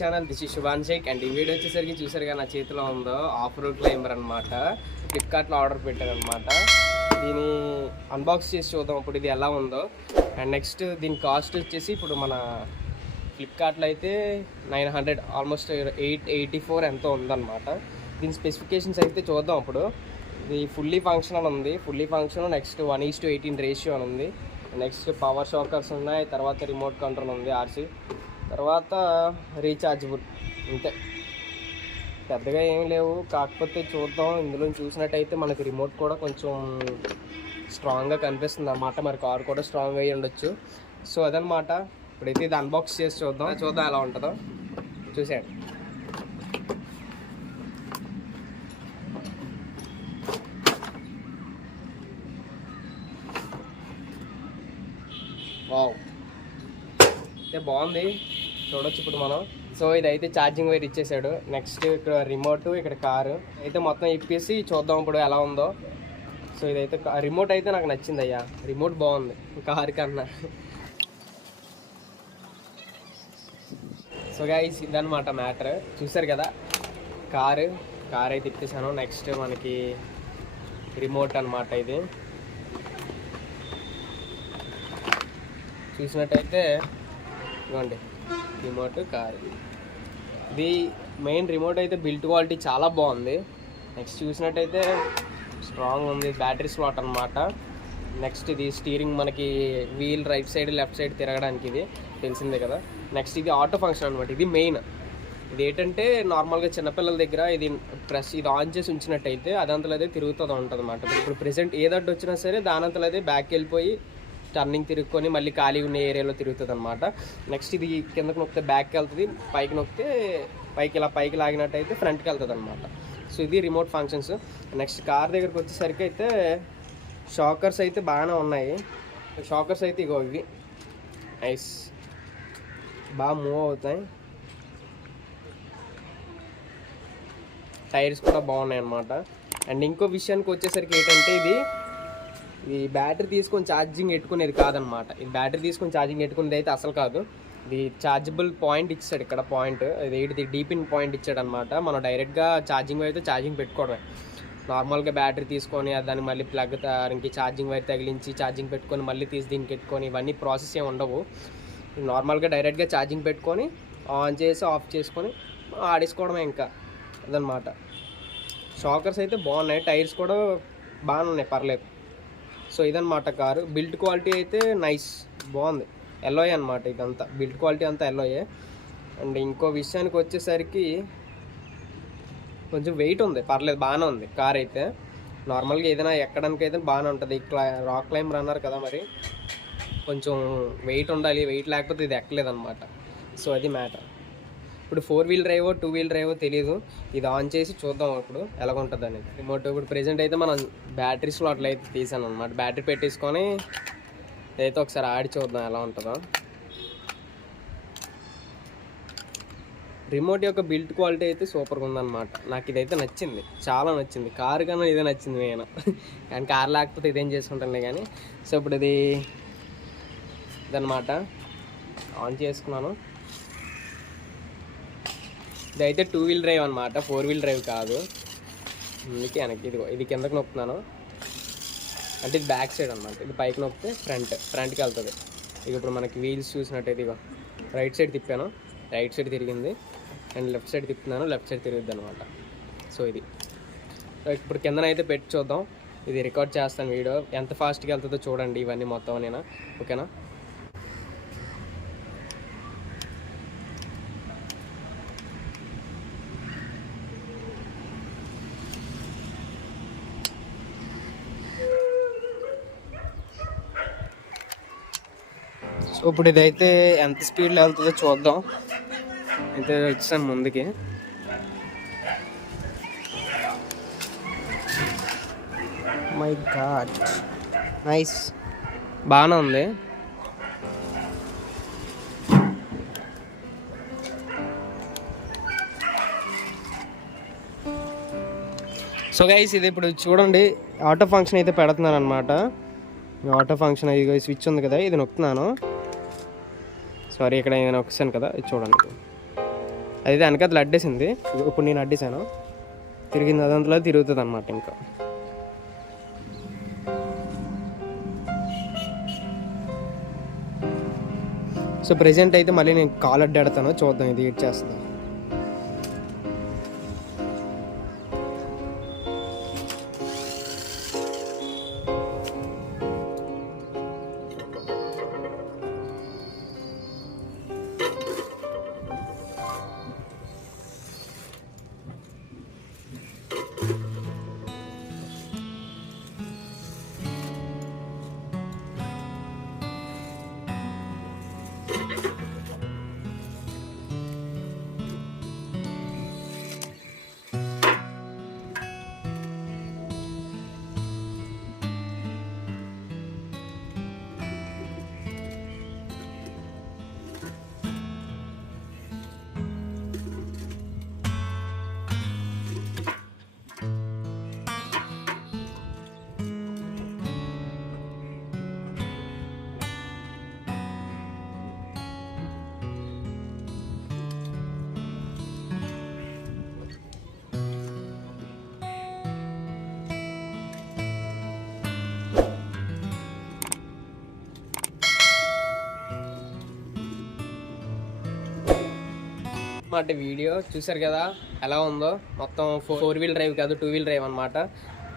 Channel this is Shubhan Shaik and ఈ video వచ్చేసరికి చూసారుగా నా చేతిలో ఉందో ఆఫ్ రోడ్ క్లైంబర్ అనమాట. ఫ్లిప్కార్ట్లో ఆర్డర్ పెట్టాను అనమాట. దీని అన్బాక్స్ చేసి చూద్దాం ఇప్పుడు ఇది ఎలా ఉందో. అండ్ నెక్స్ట్ దీని కాస్ట్ వచ్చేసి ఇప్పుడు మన ఫ్లిప్కార్ట్లో అయితే 900 ఆల్మోస్ట్ 884 ఎంతో ఉందన్నమాట. దీని స్పెసిఫికేషన్స్ అయితే చూద్దాం. ఇప్పుడు ఇది ఫుల్లీ ఫంక్షనల్ ఉంది, ఫుల్లీ ఫంక్షన్. నెక్స్ట్ 1:18 రేషియో అని ఉంది. నెక్స్ట్ పవర్ షాకర్స్ ఉన్నాయి, తర్వాత రిమోట్ కంట్రోల్ ఉంది ఆర్సీ, తర్వాత రీఛార్జబుల్. అంతే, పెద్దగా ఏం లేవు. కాకపోతే చూద్దాం, ఇందులో చూసినట్టయితే మనకి రిమోట్ కూడా కొంచెం స్ట్రాంగ్గా కనిపిస్తుంది అన్నమాట. మరి కార్ కూడా స్ట్రాంగ్ అయ్యి ఉండొచ్చు. సో అదనమాట. ఇప్పుడైతే ఇది అన్బాక్స్ చేసి చూద్దాం ఎలా ఉంటుందో. చూసేయండి. వావ్, అయితే బాగుంది, చూడొచ్చు ఇప్పుడు మనం. సో ఇదైతే ఛార్జింగ్ వైర్ ఇచ్చేసాడు. నెక్స్ట్ ఇక్కడ రిమోట్, ఇక్కడ కారు అయితే మొత్తం ఇప్పేసి చూద్దాం ఇప్పుడు ఎలా ఉందో. సో ఇదైతే రిమోట్ అయితే నాకు నచ్చింది అయ్యా, రిమోట్ బాగుంది కారు కన్నా. సో గైస్ ఇదన్నమాట మ్యాటర్. చూసారు కదా, కారు అయితే ఇప్పేసాను. నెక్స్ట్ మనకి రిమోట్ అనమాట. ఇది చూసినట్టయితే ఇవ్వండి, రిమోట్ కారు. ఇది మెయిన్ రిమోట్ అయితే బిల్ట్ క్వాలిటీ చాలా బాగుంది. నెక్స్ట్ చూసినట్టయితే స్ట్రాంగ్ ఉంది, బ్యాటరీ స్లాట్ అనమాట. నెక్స్ట్ ఇది స్టీరింగ్, మనకి wheel right side left side తిరగడానికి ఇది తెలిసిందే కదా. నెక్స్ట్ ఇది ఆటో ఫంక్షన్ అనమాట. ఇది మెయిన్. ఇది ఏంటంటే నార్మల్గా చిన్నపిల్లల దగ్గర ఇది ఇది ఆన్ చేసి ఉంచినట్టయితే అదంతలో అదే తిరుగుతూ ఉంటుంది అనమాట. ఇప్పుడు ప్రెసెంట్ ఏదడ్డు వచ్చినా సరే దానంతలో అదే బ్యాక్ వెళ్ళిపోయి టర్నింగ్ తిరుక్కొని మళ్ళీ ఖాళీ ఉన్న ఏరియాలో తిరుగుతుంది అనమాట. నెక్స్ట్ ఇది కిందకి నొక్కితే బ్యాక్కి వెళ్తుంది, పైకి నొక్కితే పైకి లాగినట్టయితే ఫ్రంట్కి వెళ్తుంది అనమాట. సో ఇది రిమోట్ ఫంక్షన్స్. నెక్స్ట్ కార్ దగ్గరికి వచ్చేసరికి అయితే షాకర్స్ అయితే బాగానే ఉన్నాయి. షాకర్స్ అయితే ఇగో ఇవి నైస్, బాగా మూవ్ అవుతాయి. టైర్స్ కూడా బాగున్నాయి అన్నమాట. అండ్ ఇంకో విషయానికి వచ్చేసరికి ఏంటంటే ఇది బ్యాటరీ తీసుకొని ఛార్జింగ్ పెట్టుకునేది కాదనమాట. ఇది బ్యాటరీ తీసుకొని ఛార్జింగ్ పెట్టుకునేది అయితే అసలు కాదు. ఇది ఛార్జబుల్ పాయింట్ ఇచ్చాడు ఇక్కడ, పాయింట్ ఇది డీపిన్ పాయింట్ ఇచ్చాడు అనమాట. మనం డైరెక్ట్గా ఛార్జింగ్ అయితే ఛార్జింగ్ పెట్టుకోవడమే. నార్మల్గా బ్యాటరీ తీసుకొని దాన్ని మళ్ళీ ప్లగ్ ఇంక ఛార్జింగ్ వైర్ తగిలించి ఛార్జింగ్ పెట్టుకొని మళ్ళీ తీసి దీనికి పెట్టుకొని ఇవన్నీ ప్రాసెస్ ఏమి ఉండవు. నార్మల్గా డైరెక్ట్గా ఛార్జింగ్ పెట్టుకొని ఆన్ చేసి ఆఫ్ చేసుకొని ఆడేసుకోవడమే ఇంకా, అదనమాట. షాకర్స్ అయితే బాగున్నాయి, టైర్స్ కూడా బాగానే ఉన్నాయి, పర్లేదు. సో ఇదన్నమాట కారు. బిల్ట్ క్వాలిటీ అయితే నైస్, బాగుంది. ఎల్లోయే అనమాట ఇదంతా, బిల్ట్ క్వాలిటీ అంతా ఎల్లోయే. అండ్ ఇంకో విషయానికి వచ్చేసరికి కొంచెం వెయిట్ ఉంది, పర్లేదు, బాగానే ఉంది కార్ అయితే. నార్మల్గా ఏదైనా ఎక్కడానికి అయితే బాగానే ఉంటుంది. రాక్ క్లైంబర్ అన్నారు కదా, మరి కొంచెం వెయిట్ ఉండాలి. వెయిట్ లేకపోతే ఇది ఎక్కలేదు అనమాట. సో అది మ్యాటర్. ఇప్పుడు 4 వీల్ డ్రైవో 2 వీల్ డ్రైవో తెలియదు. ఇది ఆన్ చేసి చూద్దాం ఇప్పుడు ఎలాగుంటుంది అనేది. రిమోట్ ఇప్పుడు ప్రెజెంట్ అయితే మనం బ్యాటరీ స్లాట్లు అయితే తీసాను అనమాట. బ్యాటరీ పెట్టేసుకొని అయితే ఒకసారి ఆడి చూద్దాం ఎలా ఉంటుందో. రిమోట్ యొక్క బిల్ట్ క్వాలిటీ అయితే సూపర్గా ఉందన్నమాట. నాకు ఇదైతే నచ్చింది, చాలా నచ్చింది. కారు కన్నా ఇదే నచ్చింది నేను. కానీ కారు లేకపోతే ఇదేం చేసుకుంటానులే కానీ. సో ఇప్పుడు ఇదన్నమాట ఆన్ చేసుకున్నాను. ఇదైతే 2 వీల్ డ్రైవ్ అనమాట, 4 వీల్ డ్రైవ్ కాదు. అందుకే ఇది కిందకి నొక్కుతున్నాను అంటే ఇది బ్యాక్ సైడ్ అనమాట. ఇది పైకి నొక్కితే ఫ్రంట్కి వెళ్తుంది. ఇక ఇప్పుడు మనకి వీల్స్ చూసినట్టయితే ఇగో రైట్ సైడ్ తిప్పాను, రైట్ సైడ్ తిరిగింది. అండ్ లెఫ్ట్ సైడ్ తిప్పుతున్నాను, లెఫ్ట్ సైడ్ తిరుగుద్ది అనమాట. సో ఇది ఇప్పుడు కిందనైతే పెట్టి చూద్దాం. ఇది రికార్డ్ చేస్తాను వీడియో, ఎంత ఫాస్ట్గా వెళ్తుందో చూడండి. ఇవన్నీ మొత్తం నేను ఓకేనా. సో ఇప్పుడు ఇదైతే ఎంత స్పీడ్లో వెళ్తుందో చూద్దాం. అయితే వచ్చాను ముందుకి. మై గాడ్, నైస్, బాగానే ఉంది. సో గైస్ ఇది ఇప్పుడు చూడండి, ఆటో ఫంక్షన్ అయితే పెడుతున్నాను అనమాట. ఆటో ఫంక్షన్ ఇది స్విచ్ ఉంది కదా, ఇది నొక్కుతున్నాను. సారీ, ఇక్కడ నేను నొక్కాను కదా, ఇది చూడండి. అయితే వెనకతలు అడ్డేసింది, ఇప్పుడు నేను అడ్డేసాను, తిరిగింది అదంతలో తిరుగుతుంది అనమాట. ఇంకా సో ప్రెజెంట్ అయితే మళ్ళీ నేను కాల్ అడ్డాడతాను, చూద్దాం ఇది ఎడ్ చేస్తుందా. మాట వీడియో చూసారు కదా ఎలా ఉందో, మొత్తం 4 వీల్ డ్రైవ్ కాదు 2 వీల్ డ్రైవ్ అనమాట.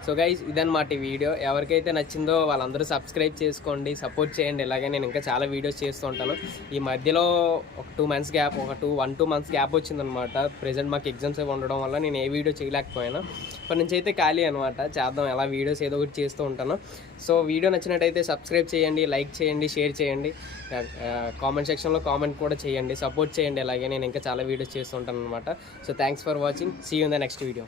సో గైస్ ఇదన్నమాట ఈ వీడియో. ఎవరికైతే నచ్చిందో వాళ్ళందరూ సబ్స్క్రైబ్ చేసుకోండి, సపోర్ట్ చేయండి. ఇలాగే నేను ఇంకా చాలా వీడియోస్ చేస్తూ ఉంటాను. ఈ మధ్యలో ఒక 2 మంత్స్ గ్యాప్, 1-2 మంత్స్ గ్యాప్ వచ్చిందనమాట. ప్రెజెంట్ మాకు ఎగ్జామ్స్ అవి ఉండడం వల్ల నేను ఏ వీడియో చేయలేకపోయాను. ఇప్పటి నుంచి అయితే ఖాళీ అనమాట, చేద్దాం ఎలా వీడియోస్ ఏదో ఒకటి చేస్తూ ఉంటాను. సో వీడియో నచ్చినట్టయితే సబ్స్క్రైబ్ చేయండి, లైక్ చేయండి, షేర్ చేయండి, కామెంట్ సెక్షన్లో కామెంట్ కూడా చేయండి, సపోర్ట్ చేయండి. అలాగే నేను ఇంకా చాలా వీడియోస్ చేస్తూ ఉంటాను అనమాట. So thanks for watching, see you in the next video.